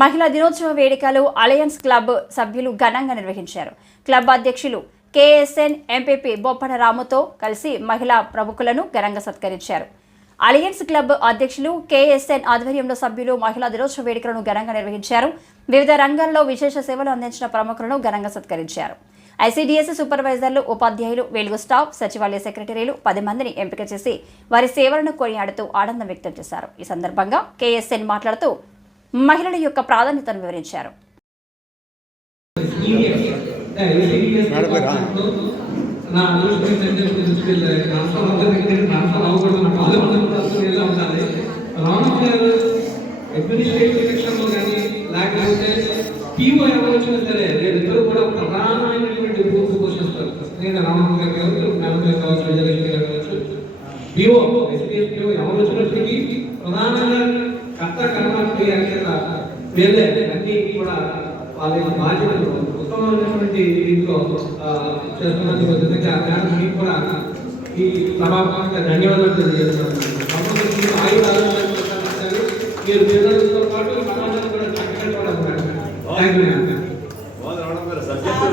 మహిళా దినోత్సవ వేడుకలు అలయన్స్ క్లబ్ సభ్యులు ఘనంగా నిర్వహించారు. క్లబ్ అధ్యక్షులు కేఎస్ఎన్ ఎంపీపీ బొప్పన రాముతో కలిసి మహిళా ప్రముఖులను ఘనంగా సత్కరించారు. అలయన్స్ క్లబ్ అధ్యక్షులు కేఎస్ఎన్ ఆధ్వర్యంలో సభ్యులు మహిళా దినోత్సవ వేడుకలను ఘనంగా నిర్వహించారు. వివిధ రంగాల్లో విశేష సేవలు అందించిన ప్రముఖులను ఘనంగా సత్కరించారు. ఐసీడీఎస్ సూపర్వైజర్లు ఉపాధ్యాయులు వెలుగు స్టాఫ్ సచివాలయ సెక్రటరీలు పది మందిని ఎంపిక చేసి వారి సేవలను కొనియాడుతూ ఆనందం వ్యక్తం చేశారు. ఈ సందర్భంగా కేఎస్ఎన్ మాట్లాడుతూ మహిళల యొక్క ప్రాధాన్యతను వివరించారు. లేకపోతే పీఓ ఎవరు వచ్చినా సరే కూడా ప్రధానమైనటువంటి పోషిస్తారు నేను గారు కావచ్చు మేడం కావచ్చు విజయలక్ష్మి గారు కావచ్చు పీఓ ఎస్పీఎస్ పీఓ ఎవరు వచ్చినప్పటికీ ప్రధానంగా కర్త కర్మ క్రియ కింద వీళ్ళే అన్ని కూడా వాళ్ళ బాధ్యతలు. ఉత్తమమైనటువంటి దీంట్లో ఆ, చేస్తున్నందుకు నిజంగా మేడం మీకు కూడా ఈ సభాపంగా ధన్యవాదాలు తెలియజేస్తున్నాను. సంబంధించిన ఆయుధ మీరు పిల్లలతో పాటు సమాజం కూడా చక్కగా కూడా ఉన్నారు. థ్యాంక్ యూ సబ్జెక్టు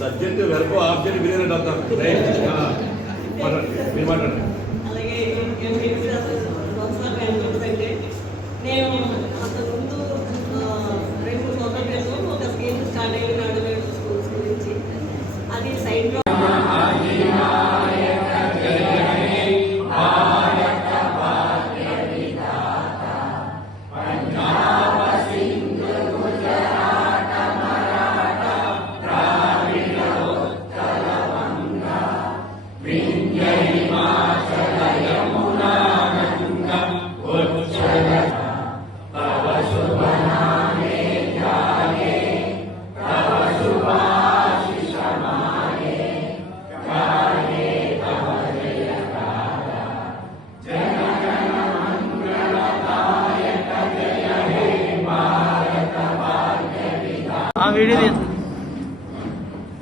సబ్జెక్టు వెరకు ఆప్షన్ బిర్యానీ అంటారు మీరు మాట్లాడండి.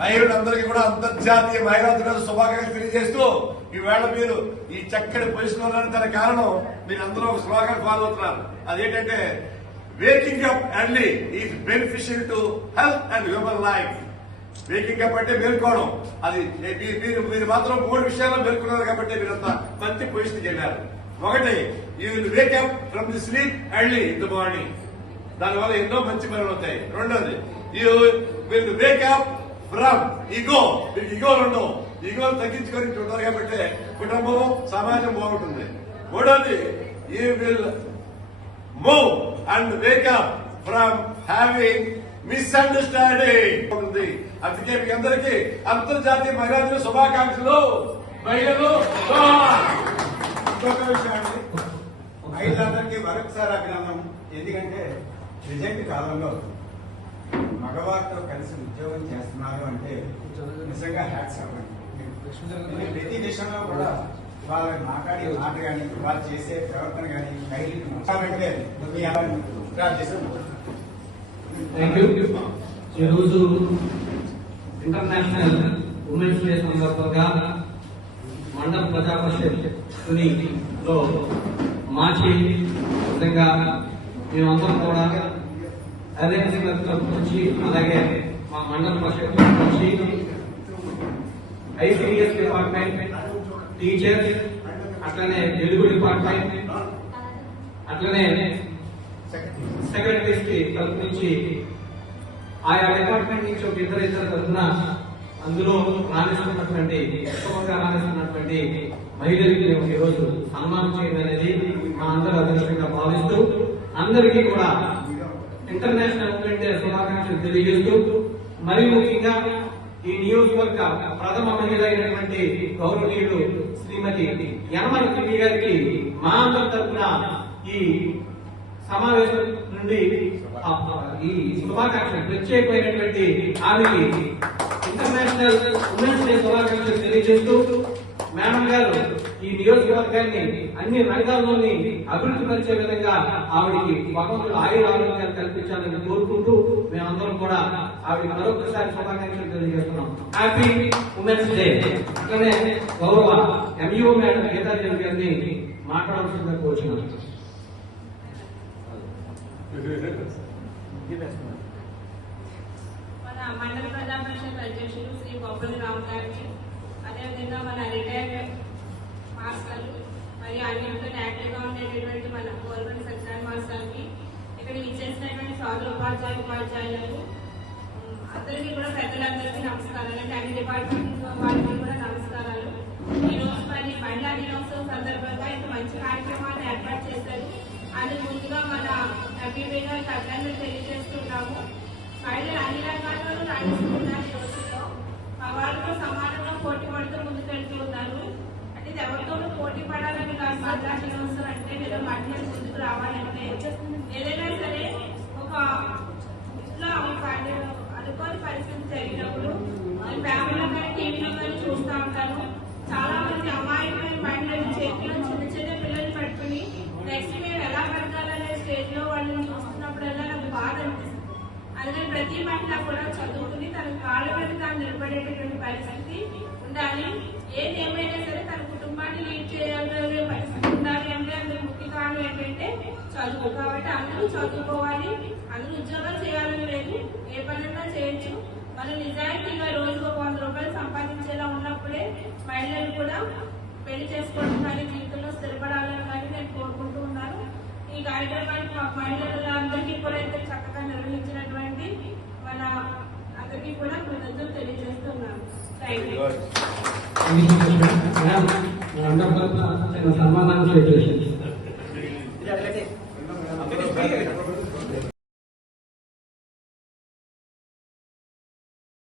మహిళలందరికీ కూడా అంతర్జాతీయ మహిళా దినోత్సవ శుభాకాంక్షలు తెలియజేస్తూ ఈవేళ మీరు ఈ చక్కటి పొజిషన్ ఉన్నారని దానికి కారణం మీరు అందరూ ఒక స్లోగన్ ఫాలో అవుతున్నారు. అదేంటంటే waking up early is beneficial to health and human life waking up అంటే మేల్కోవడం. అది మీరు మీరు మాత్రం మూడు విషయాల్లో మేల్కొన్నారు కాబట్టి మీరు మంచి పొజిషన్ వెళ్ళారు ఒకటి you will wake up from the sleep early in the morning దానివల్ల ఎన్నో మంచి పనులు అవుతాయి. రెండోది you will wake up from ego మీకు ఈగోలు ఉండవు. ఈగోలు తగ్గించుకొని ఇటు ఉంటారు కాబట్టి కుటుంబం సమాజం బాగుంటుంది. మూడోది you will move and wake up from having misunderstanding ఉంటుంది అందుకే మీ అందరికీ అంతర్జాతీయ మహిళా దిన శుభాకాంక్షలు. మహిళలు ఇంకొక విషయం అండి. మహిళలందరికీ మరొకసారి అభినందనం. ఎందుకంటే నిజంగా కాలంలో మగవారితో కలిసి ఉద్యోగం చేస్తున్నారు అంటే నిజంగా హ్యాట్స్ అవ్వండి. ప్రతి విషయంలో కూడా వాళ్ళ మాట్లాడే మాట కానీ వాళ్ళు చేసే ప్రవర్తన కానీ నచ్చాలంటే మీ ఈరోజు ఇంటర్నేషనల్ ఉమెన్స్ డే సందర్భంగా మండల ప్రజా పరిషత్ తునిలో మార్చి విధంగా మేమందరం కూడా అదే క్లబ్ నుంచి అలాగే మా మండల పరిషత్ నుంచి ఐసిడిఎస్ డిపార్ట్మెంట్ టీచర్స్ అట్లనే తెలుగు డిపార్ట్మెంట్ అట్లనే సెక్రటరీస్కి తరఫు నుంచి ఆయా డిపార్ట్మెంట్ నుంచి ఒక ఇద్దరు ఇద్దరు తరఫున అందులో రాణిస్తున్నటువంటి ఎక్కువగా రాణిస్తున్నటువంటి మహిళలకి మేము ఈరోజు సన్మానం చేయడం అనేది మా అందరూ అదృష్టంగా భావిస్తూ అందరికీ కూడా ఇంటర్నేషనల్ ఉమెన్ డే శుభాకాంక్షలు తెలియజేస్తూ మరి ముఖ్యంగా ఈ నియోజకవర్గ ప్రథమ మహిళ అయినటువంటి గౌరవనీయులు శ్రీమతి యనమల కివి గారికి మా అందరి తరఫున ఈ సమావేశం నుండి ఈ శుభాకాంక్షలు ప్రత్యేకమైనటువంటి ఆమెకి ఇంటర్నేషనల్ ఉమెన్స్ డే శుభాకాంక్షలు తెలియజేస్తూ మేడం గారు ఈ నియోజకవర్గాన్ని అన్ని రంగాల్లోని అభివృద్ధి పరిచే విధంగా ఆవిడికి భగవంతుడు ఆయుర ఆరోగ్యాలు కల్పించాలని కోరుకుంటూ మేమందరం కూడా ఆవిడ మరొకసారి శుభాకాంక్షలు తెలియజేస్తున్నాం. హ్యాపీ ఉమెన్స్ డే అట్లనే గౌరవ ఎంఈఓ మేడం గీతాంజలి గారిని మాట్లాడాల్సిందిగా కోరుచున్నాను మన మండల ప్రజా పరిషత్ అధ్యక్షులు శ్రీ బొబ్బలి రావు గారికి అదేవిధంగా మన రిటైర్మెంట్ మాస్టర్లు మరియు అన్నింటిలో యాక్టివ్గా ఉండేటటువంటి మన గవర్నమెంట్ సత్యనారాయణ మాస్టర్కి ఇక్కడ ఇచ్చేసినటువంటి సోదర ఉపాధ్యాయ ఉపాధ్యాయులకు అందరికీ కూడా పెద్దలందరికీ నమస్కారాలు. అంటే అన్ని డిపార్ట్మెంట్ వాళ్ళకి కూడా నమస్కారాలు. ఈ రోజు మరి మహిళా దినోత్సవం సందర్భంగా ఇంత మంచి కార్యక్రమాన్ని ఏర్పాటు చేశారు. అందుకు ముందుగా మన ఎంపీపీ గారికి తెలియజేస్తూ ప్రతి కూడా చదువుకుని తన కాళ్ళ మీద తాను నిలబడేటటువంటి పరిస్థితి ఉండాలి. ఏది ఏమైనా సరే తన కుటుంబాన్ని లీడ్ చేయాలనే పరిస్థితి ఉండాలి అంటే అందులో ముఖ్య కారణం ఏంటంటే చదువు. కాబట్టి అందరూ చదువుకోవాలి అందరూ ఉద్యోగాలు చేయాలని లేదు ఏ పనైనా చేయొచ్చు. మనం నిజాయితీగా రోజుకు ఒక వంద రూపాయలు సంపాదించేలా ఉన్నప్పుడే మహిళలు కూడా పెళ్ళి చేసుకోవడం కానీ జీవితంలో స్థిరపడాలని కానీ నేను కోరుకుంటూ ఉన్నాను. ఈ కార్యక్రమాన్ని మా మహిళలందరికీ కూడా అయితే చక్కగా నిర్వహించినటువంటి మన అందరికీ కూడా కృతజ్ఞతలు తెలియజేస్తున్నాను థ్యాంక్ యూ